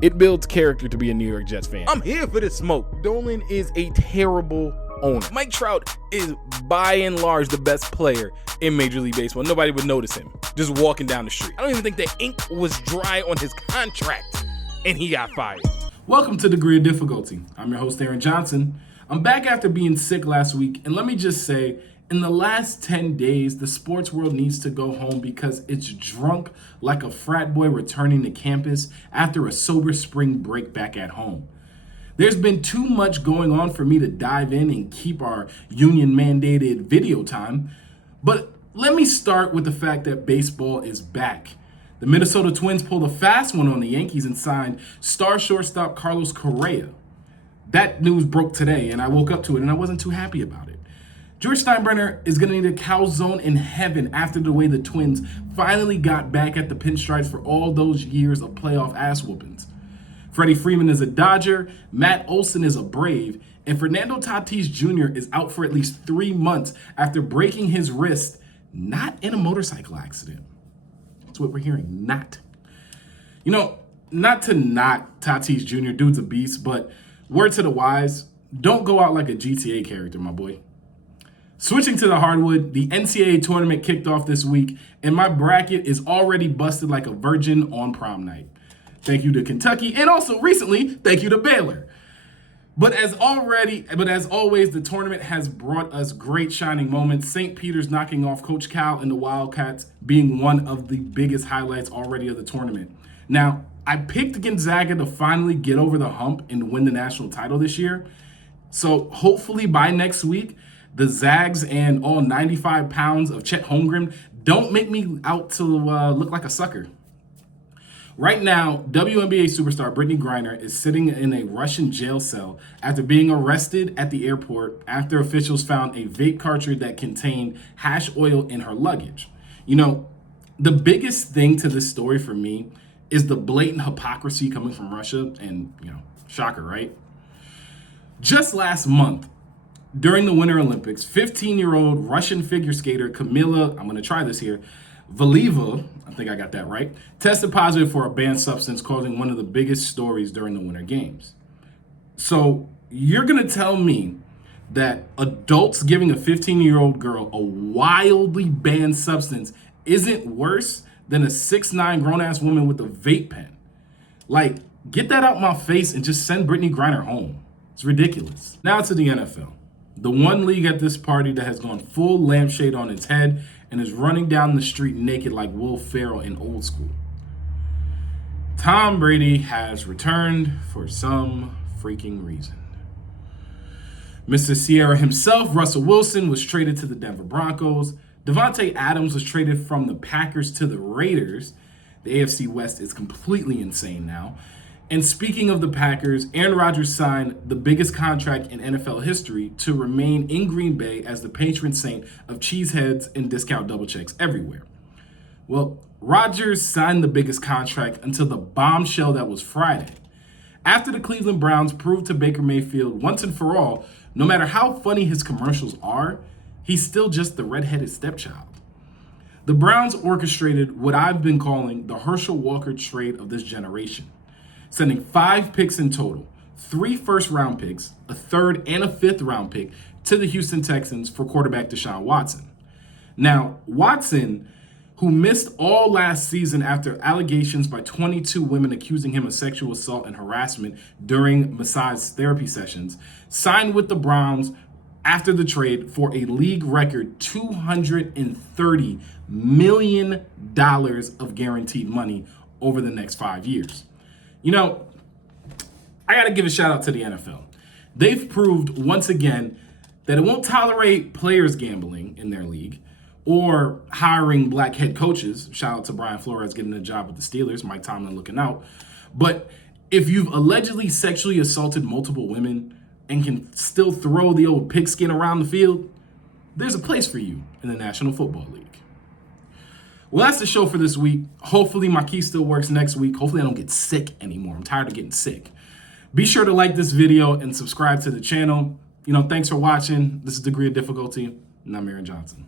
It builds character to be a New York Jets fan. I'm here for the smoke. Dolan is a terrible owner. Mike Trout is by and large the best player in Major League Baseball. Nobody would notice him just walking down the street. I don't even think the ink was dry on his contract and he got fired. Welcome to Degree of Difficulty. I'm your host, Aaron Johnson. I'm back after being sick last week, and let me just say, in the last 10 days, the sports world needs to go home because it's drunk like a frat boy returning to campus after a sober spring break back at home. There's been too much going on for me to dive in and keep our union-mandated video time, but let me start with the fact that baseball is back. The Minnesota Twins pulled a fast one on the Yankees and signed star shortstop Carlos Correa. That news broke today, and I woke up to it, and I wasn't too happy about it. George Steinbrenner is going to need a calzone in heaven after the way the Twins finally got back at the pinstripes for all those years of playoff ass whoopings. Freddie Freeman is a Dodger, Matt Olson is a Brave, and Fernando Tatis Jr. is out for at least 3 months after breaking his wrist, not in a motorcycle accident. That's what we're hearing, not. You know, not to knock Tatis Jr., dude's a beast, but word to the wise, don't go out like a GTA character, my boy. Switching to the hardwood, the NCAA tournament kicked off this week, and my bracket is already busted like a virgin on prom night. Thank you to Kentucky, and also recently, thank you to Baylor. But as always, the tournament has brought us great shining moments. St. Peter's knocking off Coach Cal and the Wildcats being one of the biggest highlights already of the tournament. Now, I picked Gonzaga to finally get over the hump and win the national title this year. So hopefully by next week, the Zags and all 95 pounds of Chet Holmgren don't make me out to look like a sucker. Right now, WNBA superstar Brittany Griner is sitting in a Russian jail cell after being arrested at the airport after officials found a vape cartridge that contained hash oil in her luggage. You know, the biggest thing to this story for me is the blatant hypocrisy coming from Russia, and, you know, shocker, right? Just last month, during the Winter Olympics, 15-year-old Russian figure skater Kamila, I'm going to try this here, Valieva, I think I got that right, tested positive for a banned substance, causing one of the biggest stories during the Winter Games. So you're going to tell me that adults giving a 15-year-old girl a wildly banned substance isn't worse than a 6'9" grown-ass woman with a vape pen? Like, get that out my face and just send Brittany Griner home. It's ridiculous. Now to the NFL. The one league at this party that has gone full lampshade on its head and is running down the street naked like Will Ferrell in Old School. Tom Brady has returned for some freaking reason. Mr. Sierra himself, Russell Wilson, was traded to the Denver Broncos. Devontae Adams was traded from the Packers to the Raiders. The AFC West is completely insane now. And speaking of the Packers, Aaron Rodgers signed the biggest contract in NFL history to remain in Green Bay as the patron saint of cheeseheads and discount double checks everywhere. Well, Rodgers signed the biggest contract until the bombshell that was Friday. After the Cleveland Browns proved to Baker Mayfield once and for all, no matter how funny his commercials are, he's still just the redheaded stepchild. The Browns orchestrated what I've been calling the Herschel Walker trade of this generation, sending 5 picks in total, 3 first-round picks, a 3rd and a 5th round pick to the Houston Texans for quarterback Deshaun Watson. Now, Watson, who missed all last season after allegations by 22 women accusing him of sexual assault and harassment during massage therapy sessions, signed with the Browns after the trade for a league record $230 million of guaranteed money over the next 5 years. You know, I got to give a shout out to the NFL. They've proved once again that it won't tolerate players gambling in their league or hiring black head coaches. Shout out to Brian Flores getting a job with the Steelers, Mike Tomlin looking out. But if you've allegedly sexually assaulted multiple women and can still throw the old pigskin around the field, there's a place for you in the National Football League. Well, that's the show for this week. Hopefully my key still works next week. Hopefully I don't get sick anymore. I'm tired of getting sick. Be sure to like this video and subscribe to the channel. You know, thanks for watching. This is Degree of Difficulty, and I'm Aaron Johnson.